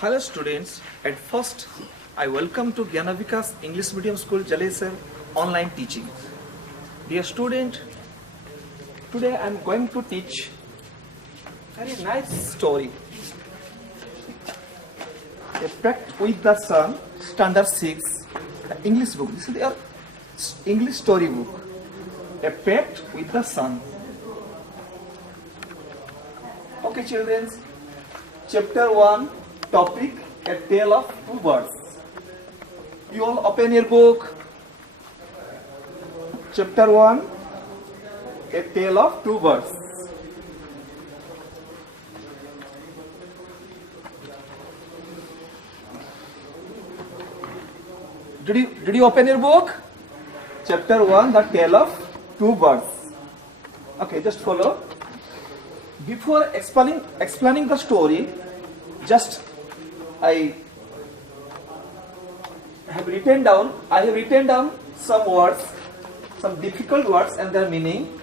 Hello students, at first I welcome to Gyanavikas English Medium School Jalesar online teaching. Dear student, today I am going to teach very nice story. A Pact with the Sun, Standard 6, the English book. This is your English story book. A Pact with the Sun. Okay children, chapter 1. Topic, a tale of two birds. You all open your book. Chapter 1, a tale of two birds. Did you open your book? Chapter 1, the tale of two birds. Okay, just follow. Before explaining the story, just I have written down some words, some difficult words and their meaning.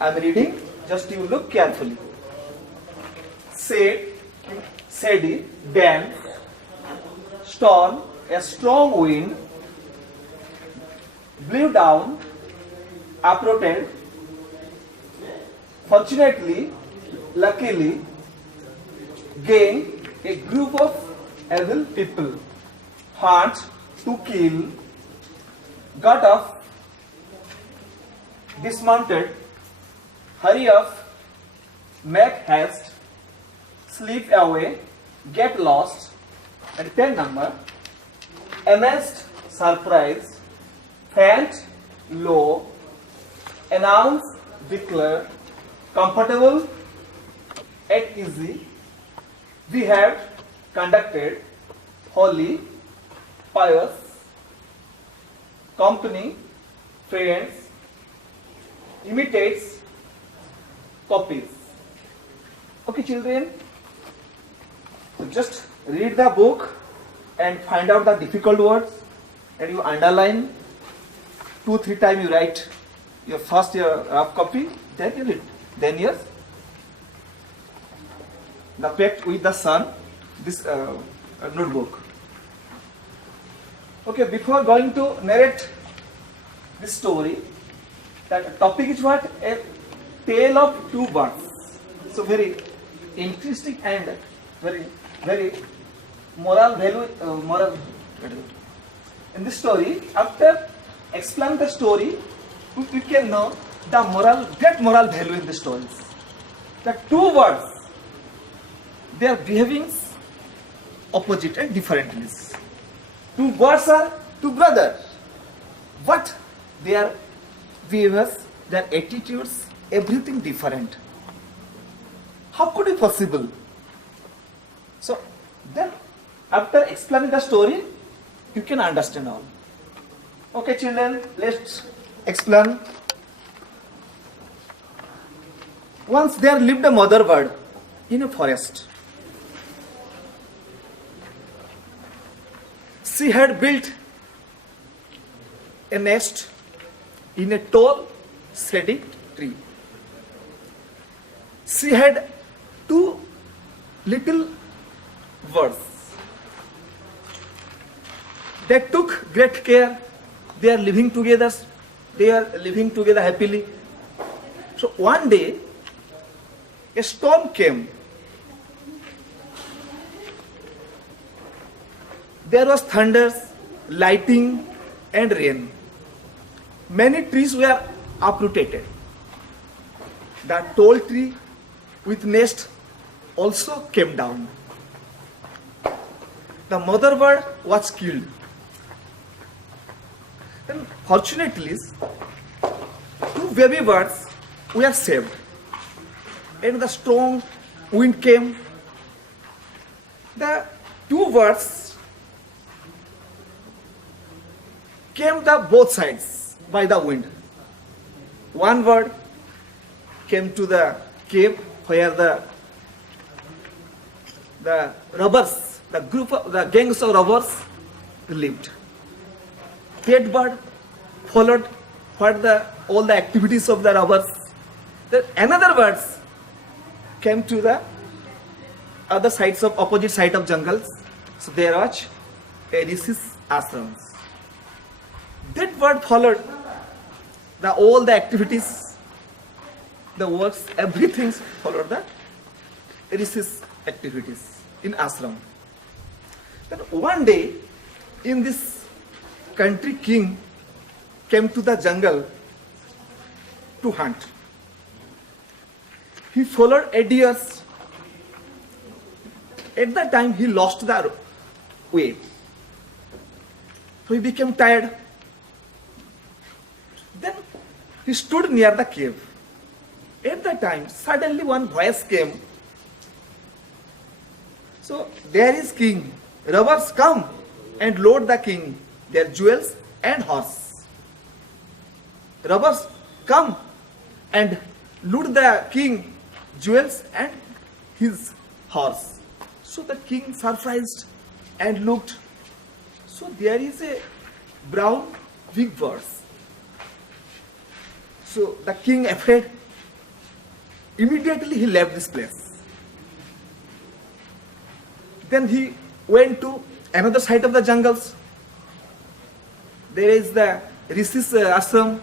I am reading, just you look carefully. Said, damp, storm, a strong wind, blew down, uprooted, fortunately, luckily, gained a group of evil people, hunt to kill, got off, dismounted, hurry up, make haste, slip away, get lost, and 10 number, amazed, surprised, faint, low, announce, declare, comfortable, at easy, we have conducted holy, pious, company, friends, imitates, copies. Okay children, so just read the book and find out the difficult words and you underline 2-3 times you write your first rough copy, then you read, then yes. The Pact with the Sun, this notebook. Okay, before going to narrate this story, that topic is what? A tale of two birds. So very interesting and very moral value. In this story, after explaining the story, we can know the great moral value in the story. The two birds, they are behaving opposite and differently. Two birds are two brothers, but their behaviors, their attitudes, everything different. How could it be possible? So then, after explaining the story, you can understand all. Okay, children, let's explain. Once there lived a mother bird in a forest. She had built a nest in a tall, shady tree. She had two little birds. They took great care. They are living together. They are living together happily. So one day, a storm came. There was thunder, lightning and rain. Many trees were uprooted. The tall tree with nest also came down. The mother bird was killed. Then fortunately, two baby birds were saved. And the strong wind came. The two birds came the both sides by the wind. One bird came to the cave where the robbers, the gangs of robbers lived. That bird followed all the activities of the robbers. Then another birds came to the other sides of opposite side of jungles So there was a Rishi's ashrams. That word followed all the activities, the works, everything followed the Rishi's activities in ashram. Then one day, in this country, king came to the jungle to hunt. He followed a deer. At that time, he lost the way. So he became tired. Then he stood near the cave. At that time, suddenly one voice came. So there is king. Robbers, come and load the king, their jewels and horse. Robbers, come and loot the king, jewels and his horse. So the king surprised and looked. So there is a brown big bird. So the king afraid. Immediately he left this place. Then he went to another side of the jungles. There is the Rishi's ashram.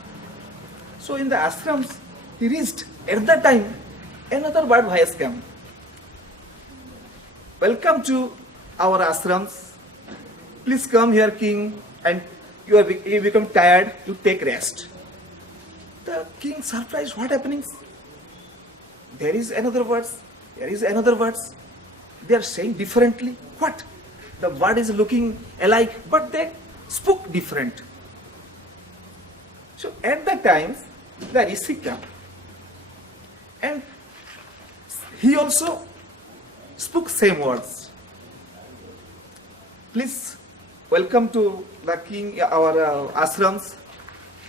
So in the ashrams, he reached. At that time, another bird voice came. Welcome to our ashrams. Please come here, king, and you become tired, you take rest. The king surprised, what happening? There is another words, there is another words. They are saying differently. What? The word is looking alike, but they spoke different. So at that time, the Rishi came. And he also spoke same words. Please welcome to the king, our ashrams.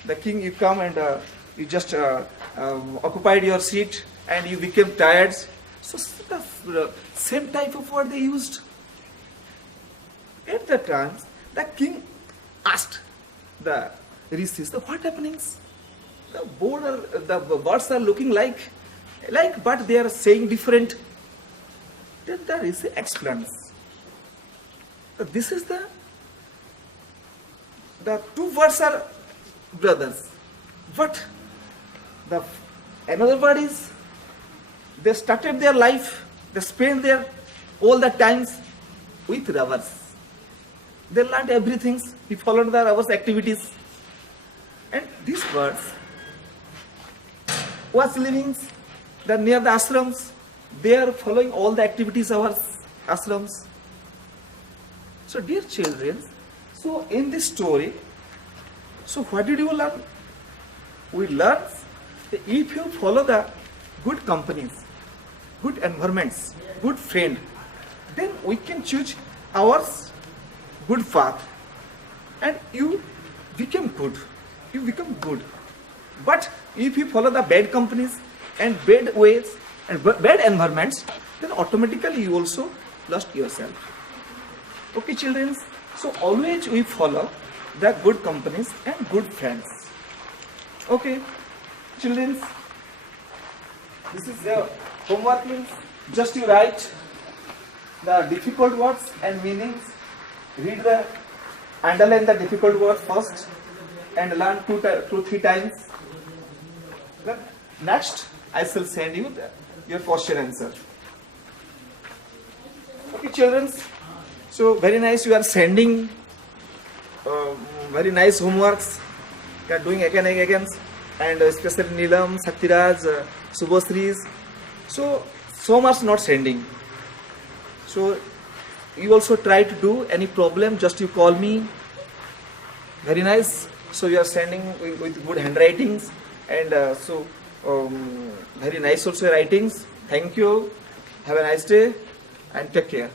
The king, you come and you just occupied your seat and you became tired. So the same type of word they used. At that time, the king asked the Rishis, what happenings? The words are looking like, but they are saying different. Then the Rishi explains. This is the two words are brothers. But another word is, they started their life, they spent their all the times with robbers. They learned everything, he followed the robbers' activities. And these birds was living near the ashrams. They are following all the activities of our ashrams. So dear children, so in this story, so what did you learn? We learned that if you follow the good companies, good environments, good friend, then we can choose our good path and you become good. You become good. But if you follow the bad companies and bad ways and bad environments, then automatically you also lost yourself. Okay, children, so always we follow the good companies and good friends. Okay, children, this is your homework. Means just you write the difficult words and meanings, read the, underline the difficult word first and learn two, 3 times. Then next I shall send you your question answer. Okay, children, so very nice, you are sending very nice homeworks. You are doing again and again, and especially Neelam, Satiraj, Subhasri. So much not sending. So you also try to do. Any problem, just you call me. Very nice. So you are sending with good handwritings, and very nice also writings. Thank you. Have a nice day and take care.